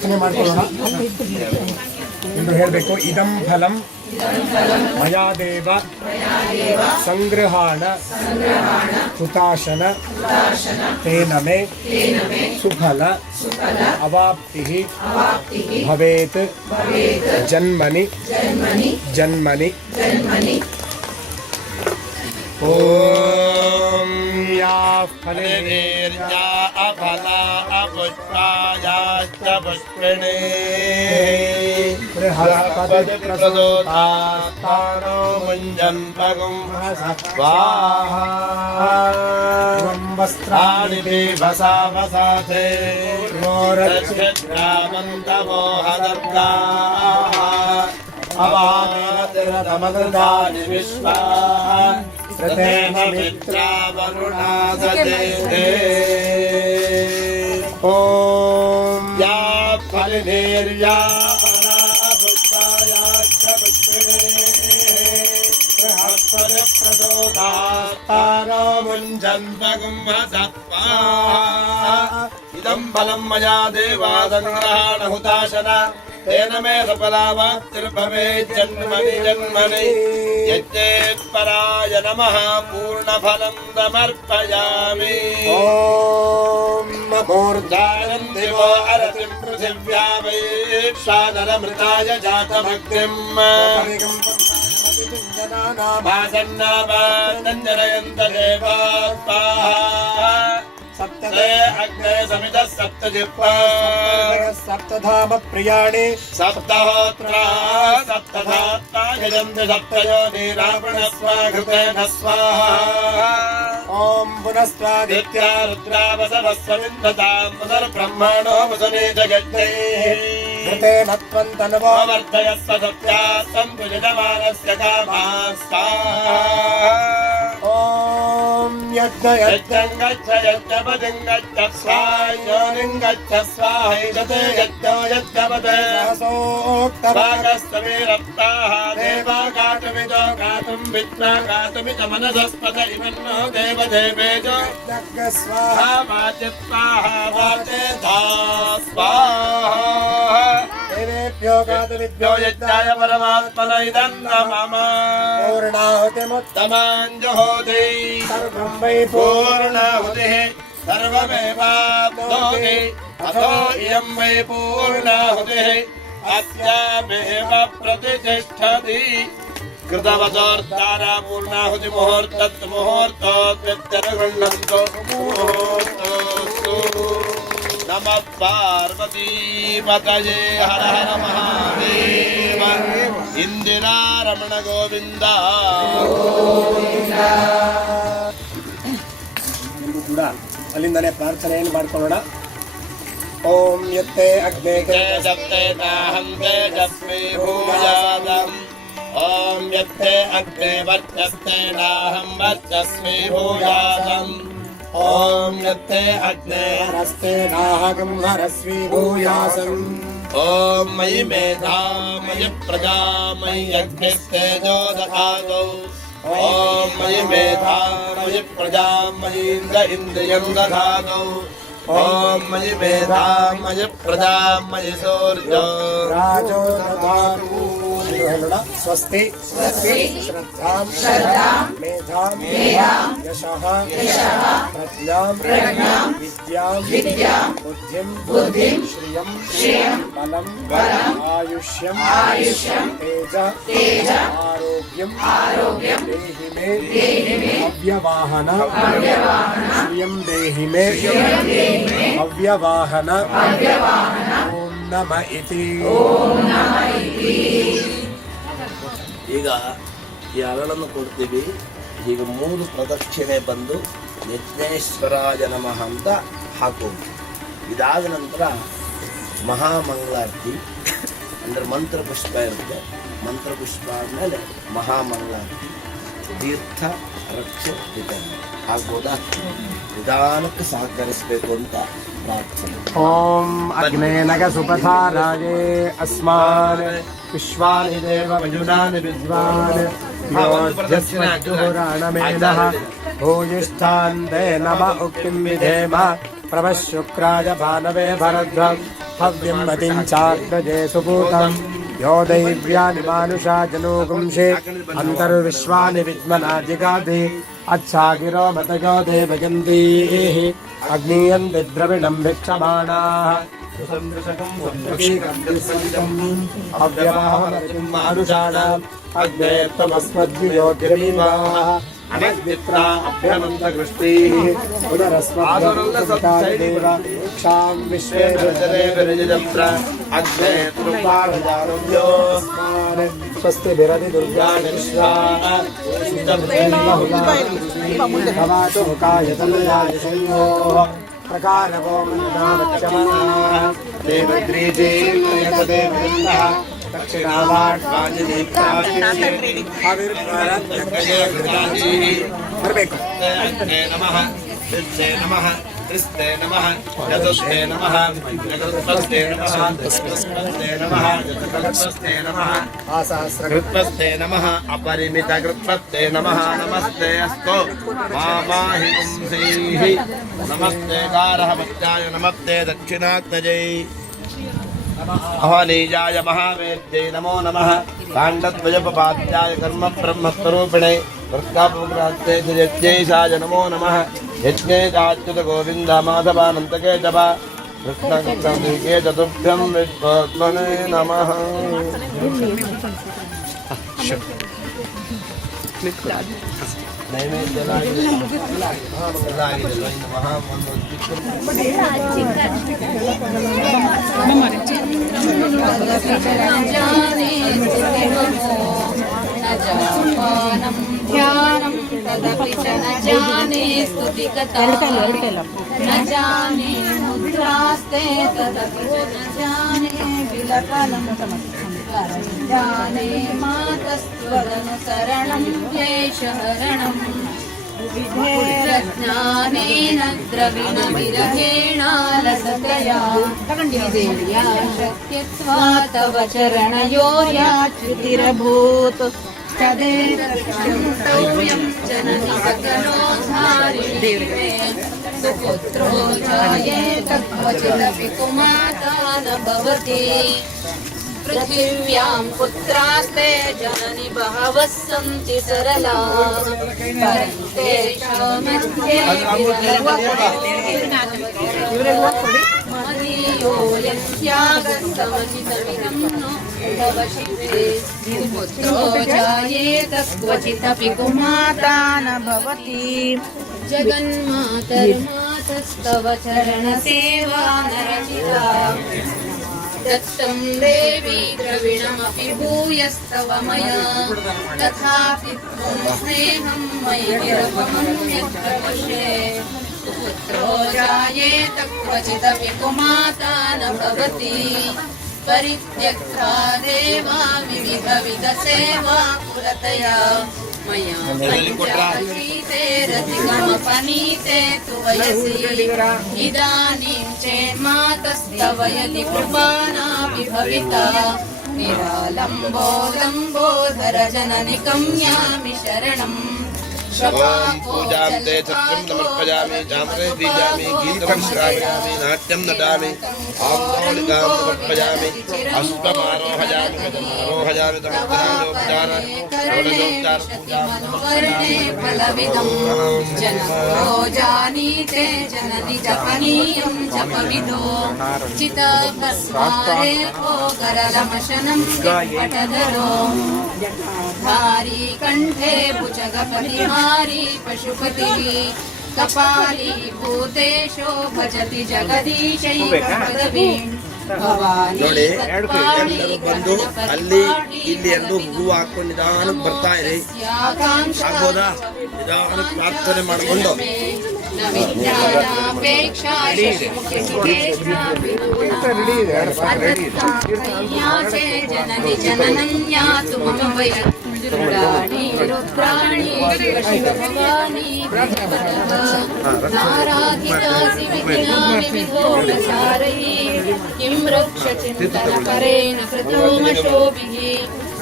ಪ್ರಾರ್ಥನೆ ಮಾಡ್ಕೊಳ್ಳೋಣ. ಎಂದು ಹೇಳಬೇಕು. ಇದಂ ಫಲಂ ಮಯಾ ದೇವ ಸಂಗ್ರಹಾಣ ಹುತಾಶನ ತೇನ ಮೇ ಸುಫಲ ಅವಾಪ್ತಿ ಭವೇತ್ ಜನ್ಮನಿ ಜನ್ಮನಿ. ಓಂ ಯಾ ಫಲೇರ್ಯಾ ಅಫಲಾ ಅಪುಷ್ಪಾಯಾಶ್ಚ ಪುಷ್ಪಿಣೇ ಬೃಹಸ್ಪತಿ ಪ್ರಸೋದಾಸ್ತಾನೋ ಮುಂಜನ್ಪಗುಂ ಸ್ವಾಹಾ. ವಸ್ತ್ರಾಣಿ ದೇವಸಾ ವಸಾತೆ ಮೋರಕ್ಷಿದ್ರಾಮಂತಮೋಹದರ್ಗಾಃ ಅವಾಮೇರತಿರತಮಗೃಧಾನಿ ವಿಶ್ವಾ ಋತೇನ ಮಿತ್ರಾ ವರುಣಾ ಸಚೇತೆ. ಓಂ ಯಾ ಫಲಿನೇರ್ಯಾ ಪುಷ್ಪಾಯಾಶ್ಚ ಪುಷ್ಪಿಣೇ ಬೃಹಸ್ಪತಿ ಪ್ರಚೋದಯಾತ್ತಾನೋ ಮುಂಜನ್ಪಗುಂ ಸ್ವಾಹಾ. ಇದಂ ಫಲಂ ಮಯಾ ದೇವಾ ಸಂಗ್ರಹಾಣ ಹುತಾಶನ ತೇನ ಮೇ ಸಫಲಾವಾಪ್ತಿರ್ಭವೇತ್ ಜನ್ಮನಿ ಜನ್ಮನಿ. ಯಜ್ಞೇತ್ಪರಾಯ ನಮಃ ಪೂರ್ಣಫಲಂ ಸಮರ್ಪಯಾಮಿ. ಓಂ ಮೂರ್ಧಾನಂ ದಿವೋ ಅರತಿಂ ಪೃಥಿವ್ಯಾ ವೈಶ್ವಾನರಮೃತಾಯ ಜಾತಭಕ್ತಿಂ ಭಾಸನ್ನಾಭಾಸನ್ನಯಂತ ದೇವಾ ಸ್ವಾಹಾ. सप्तदे अग्ने समितः सप्तजिह्वा सप्तधाम प्रियाणि सप्तहोत्रा सप्तधात्मा यजन्ति सप्तयोनि रावणस्वाघृतेन स्वाहा. ॐ पुनस्त्वादित्या रुद्रावसवस्वविन्दतां पुनर्ब्रह्मणो वसने जगज्ञैः घृतेन त्वं तन्वो वर्धयस्व सत्या सन्तु यजमानस्य कामाः स्वाहा. ॐ यज्ञं गच्छ यज्ञपतिं गच्छ स्वायोनिं गच्छ स्वाहैषते यज्ञो यज्ञपते सहसोक्तभागस्तवेरप्ताः देवा गातुमिदो गातुं विद्मा गातुमिद मनसस्पत इमन्नो देवदेवेजो स्वाहा वाचे स्वाहा वाचे धा स्वाहा. देवेभ्यो गातुमिभ्यो यज्ञाय परमात्मन इदं नमः. पूर्णाहुतिमुत्तमाञ्जुहोति सर्वं वै पूर्णाहुतिः सर्वमेवाप्नोति अथो इयं वै पूर्णाहुतिः अस्यामेव प्रतिष्ठति. कृतवतोर्तारा पूर्णाहुति मुहूर्तत् मुहूर्तोऽप्यत्यनुगृह्णन्तो मुहूर्तोऽस्तु. नमः पार्वतीपतये हर हर महादेव. इंदिरा रमण गोविंद. ಕೂಡ ಅಲ್ಲಿಂದನೇ ಪ್ರಾರ್ಥನೆಯನ್ನು ಮಾಡ್ಕೊಳ್ಳೋಣ. ಓಂ ಯತ್ತೆ ಅಗ್ನೇ ಜಪ್ತೆ ನಾಹಂ ತೇಜಸ್ವಿ ಭೂಯಾದಂ. ಓಂ ಯತ್ತೆ ಅಗ್ನೇ ವರ್ಚಸ್ತೆ ನಾಹಂ ವರ್ಚಸ್ವಿ ಭೂಯಾದಂ. ಓಂ ಯತ್ತೆ ಅಗ್ನೇ ಹರಸ್ತೆ ನಾಹಂ ಹರಸ್ವಿ ಭೂಯಾಸಂ. ಓಂ ಮಯಿ ಮೇಧಾ ಮಯಿ ಪ್ರಜಾ ಮಯಿ ಅಗ್ನಿಸ್ತೇಜೋ ದಧಾತೌ. ಓಂ ಮಯಿ ಮೇಧಾ ಮಯಿ ಪ್ರಜಾ ಮಯಿ ಇಂದ್ರಿಯಂ ದಧಾತೌ. ಓಂ ಮಯಿ ಮೇಧಾ ಮಯಿ ಪ್ರಜಾ ಮಯಿ ಸೂರ್ಯೋ ರಾಜೋ ದಧಾತು. ಸ್ವಸ್ತಿ ಶ್ರದ್ಧಾಂ ಮೇಧಾಂ ಯಶಃ ಪ್ರಜ್ಞಾಂ ವಿದ್ಯಾಂ ಬುದ್ಧಿಂ ಶ್ರಿಯಂ ಬಲಂ ಆಯುಷ್ಯಂ ತೇಜ ಆರೋಗ್ಯಂ ದೇಹಿ ಮೇ ಅವ್ಯವಾಹನ. ಶ್ರಿಯಂ ದೇಹಿ ಮೇ ಅವ್ಯವಾಹನ. ಓಂ ನಮ ಇತಿ. ಈಗ ಈ ಅರಳನ್ನು ಕೊಡ್ತೀವಿ. ಈಗ 3 ಪ್ರದಕ್ಷಿಣೆ ಬಂದು ಯಜ್ಞೇಶ್ವರಾಯ ನಮಃ ಅಂತ ಹಾಕೋದು. ಇದಾದ ನಂತರ ಮಹಾಮಂಗಳಾರತಿ ಅಂದರೆ ಮಂತ್ರಪುಷ್ಪ ಇರುತ್ತೆ. ಮಂತ್ರಪುಷ್ಪ ಆದಮೇಲೆ ಮಹಾಮಂಗಳಾರತಿ ತೀರ್ಥ ರಕ್ಷೆ ವಿತರಣೆ ಆಗ್ಬೋದಾ? ನಿಧಾನಕ್ಕೆ ಸಹಕರಿಸಬೇಕು ಅಂತ ಪ್ರಾರ್ಥನೆ. ಓಂ ಅಗ್ನೇ ನಗ ಸುಪಥಾರಾಯೇ ಅಸ್ಮಾನ್ ವಿಶ್ವಾನಿ ದೇವ ವಜುನಾನಿ ವಿದ್ವಾನ್ ಯೋಜ್ಯಸ್ಮಜ್ಜುಹುರಾಣಮೇನಃ ಭೂಯಿಷ್ಠಾನ್ ದೇ ನಮ ಉಕ್ತಿಂ ವಿಧೇಮ ಪ್ರಭಶುಕ್ರಾಯ ಭಾನವೇ ಭರದ್ರಂ हव्यं मतिं चाग्रजे सुपूतं यो दैव्यानि मानुषा जनोगुंषे अन्तर्विश्वानि विद्मना जिगाधि अच्छा गिरो मतयो देवयन्तीः अग्नीयन्ति द्रविणं भिक्षमाणाः अव्यवाहमर्जुं मानुषाणाम् अग्ने त्वमस्मद्वियोगिरीवाः अनग्नित्रा अभ्यमन्तकृष्टीः पुनरस्मद्देव क्षां विश्वे विरजप्र अग्ने त्रुपाभिजारुभ्यो स्वस्ति विरति दुर्गाणि विश्वाः भवातु मुखाय तनयाय संयोः प्रकारवो मन्दावच्यमानाः देवद्रीजेन्द्रयतदेवृन्दः नमः त्रिस्ते नमः त्रिस्ते नमः चतुस्ते नमः चतुस्ते नमः चतुस्ते नमः चतुस्ते नमः कृत्वस्ते नमः अपरिमितकृत्वस्ते नमः नमस्ते अस्तु माहि पुंसीः नमस्ते कारः भक्त्याय नमस्ते दक्षिणात्मजै अहनीजाय महावेद्यै नमो नमः काण्डद्वयपपाद्याय कर्म ब्रह्मस्वरूपिणे वृत्तापुग्रास्ते यज्ञेशाय नमो नमः यज्ञेशाच्युत गोविन्द माधवानन्तके जप कृष्णकृष्णके चतुभ्यं विश्वत्मने नमः ध्यानं तदपि च न जाने स्तुतिकथा न जाने मुद्रास्ते तदपि च न जाने विलपनं जाने मातस्त्वदनुसरणं क्लेशहरणम् ज्ञानेन द्रविणविरहेणालसतया देव्या शक्यत्वा तव चरणयोर्याच्युतिरभूत् तदेतक्षन्तव्यं जननि सकलोद्धारिणे सुपुत्रो जायेत क्वचिदपि कुमाता न भवति पृथिव्यां पुत्रास्ते जननि बहवः सन्ति सरला मदीयो यस्यागस्तमचितमिदं नो तव शिवे पुत्रो जायेत क्वचिदपि कुमाता न भवति जगन्मातर्मातस्तव चरणसेवा नरचिता दत्तं देवी द्रविणमपि भूयस्तव मया तथापि त्वं स्नेहं मयि निरपमं यत्र पश्ये पुत्रो जायेत क्वचिदपि कुमाता न भवति परित्यक्ता देवा विविधविधसेवा कुलतया मया पञ्चाशीते रतिगमपनीते तु वयसि इदानीं चेन्मातस्तव यदि कृपानापि भविता निरालम्बोदम्बोधर जननि कम्यामि शरणम् पूजां ते छत्रं समर्पयामि चामरे बीजामि गीतं श्रावयामि नाट्यं नटामि आम्दोलिकां समर्पयामि अश्वमारोहयामि गजमारोहयामि तमोपचार फलविदं जानीते जननि जपनीयं जपविदो चितभस्मारे करलमशनं पटदरो धारी कंठे भुजगपतिहारी पशुपतिः कपाली भूतेशो भजति जगदीशैकपदवीं ನೋಡಿ ಎಲ್ಲರೂ ಬಂದು ಅಲ್ಲಿ ಇಲ್ಲಿ ಎಂದು ಹೂವು ಹಾಕೊಂಡು ನಿಧಾನಕ್ಕೆ ಬರ್ತಾ ಇರಿ ಆಗ್ಬೋದಾ ನಿಧಾನಕ್ಕೆ ಪ್ರಾರ್ಥನೆ ಮಾಡಿಕೊಂಡು जननी जननं यातु मम वै रुद्राणि रुद्राणि भवानी नाराधितासि विधिनामिविधोपचारैः किं रक्षचिन्तनपरेण कृतोमशोभिः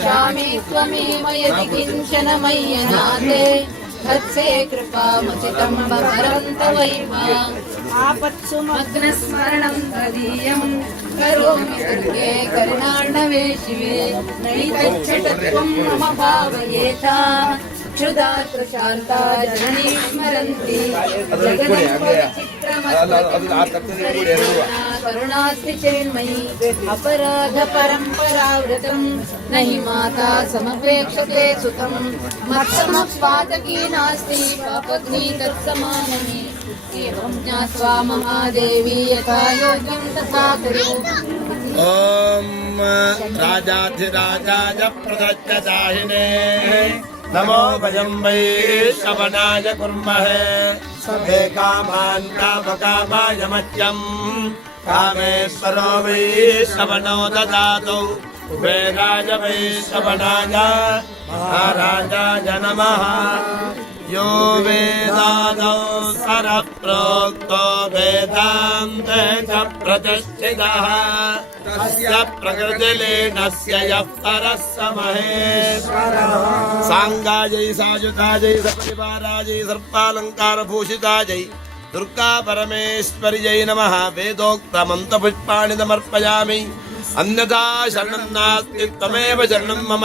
श्यामे त्वमेव यदि किञ्चन मय्यनाथे वत्से कृपामुचितं भवरं तवैव आपत्सु मग्नस्मरणं तदीयम् करोमि दुर्गे कर्णार्णवे शिवे नलितच्छटत्वं मम भावयेता क्षुधात्र शान्ता जननी स्मरन्ति करुणास्ति चेन्मयि अपराध परम्परावृतं न हि माता समपेक्षते सुतं मत्समपातकी नास्ति पत्नी तत्समानमे एवं ज्ञात्वा महादेवी यथा योग्यं तथा कुरु। ॐ राजाधिराजाय प्रदत्तदाहिने नमो भजं वै श्रवणाय कुर्महे सभे कामान् कामकामाय मह्यम् कामेश्वरो वै श्रवणो ददातु वेदाय वै श्रवणाय महाराजाय नमः यो वेदादौ सरप्रोक्तो वेदान्ते च प्रतिष्ठितः तस्य प्रकृतिलीनस्य यः परः स महेश्वरः सांगायै सायुधायै सपरिवारायै सर्वालङ्कारभूषितायै दुर्गा परमेश्वर्यै नमः। वेदोक्तमन्त्रपुष्पाणि समर्पयामि अन्यथा शरणं नास्ति त्वमेव शरणं मम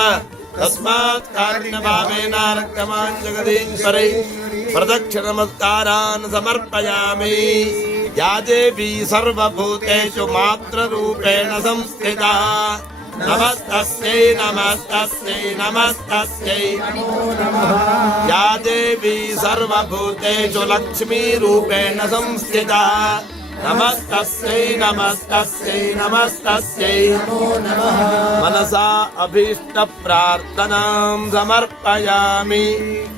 तस्मात् कारुण्यभावेन रक्षमान् जगदीश्वरै प्रदक्षिणनमस्कारान् समर्पयामि। या देवी सर्वभूतेषु मातृरूपेण संस्थिता नमस्तस्यै नमस्तस्यै नमस्तस्यै या देवी सर्वभूतेषु लक्ष्मीरूपेण संस्थिता नमस्तस्यै नमस्तस्यै नमस्तस्यै मनसा अभीष्टप्रार्थनां समर्पयामि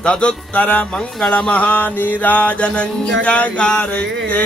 तदुत्तरमङ्गलमहानीराजनं च कारयिष्ये।